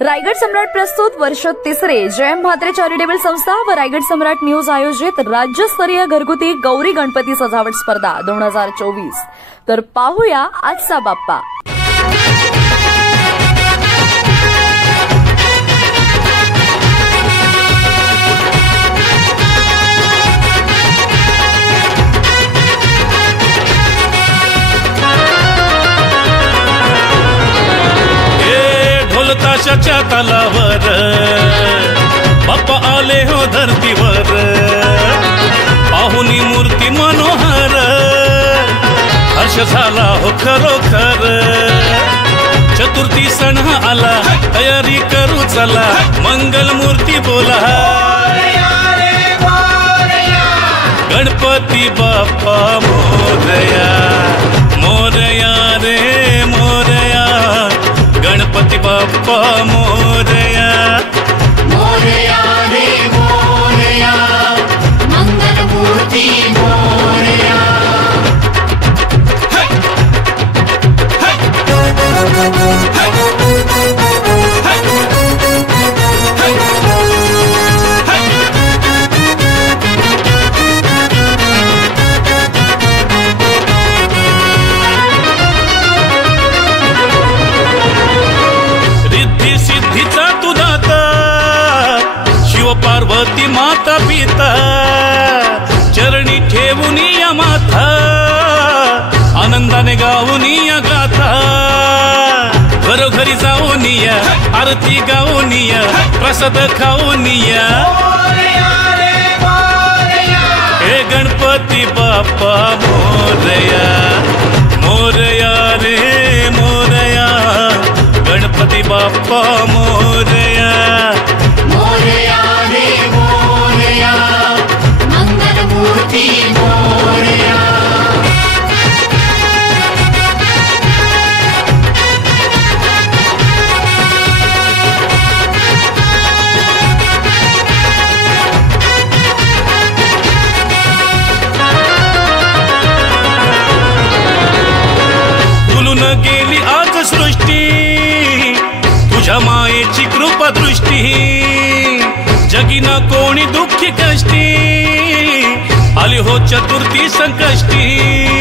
रायगड सम्राट प्रस्तुत वर्ष तिसरे जयम म्हात्रे चॅरिटेबल संस्था व रायगड सम्राट न्यूज आयोजित राज्यस्तरीय घरगुती गौरी गणपती सजावट स्पर्धा 2024। तर पाहूया आजचा बाप्पा। ताशाच्या तालावर बाप्पा आले हो धरतीवर, पाहुनी मूर्ती मनोहर, हर्ष झाला हो खरोखर। चतुर्थी सण आला, तयारी करू चला, मंगल मूर्ती बोला, गणपती बाप्पा मोरया, मोरया रे मोरया, गणपती बाप्पा मोरया, मोरया रे मोरया, मंगल मूर्ती मोरया। पार्वती माता पिता चरणी ठेवून या माथा, आनंदाने गाऊन या गाथा, घरोघरी जाऊन या, आरती गाऊन या, प्रसाद खाऊन या, हे गणपती बाप्पा मोरया, मोरया रे मोरया, गणपती बाप्पा मोरया, मोरया रे मोरया, मंगल मूर्ती मोरया। फुलून गेली आज सृष्टी, तुझ्या मायेची कृपा दृष्टी, जगीना कोणी दुःखी कष्टी, आली हो चतुर्थी संकष्टी।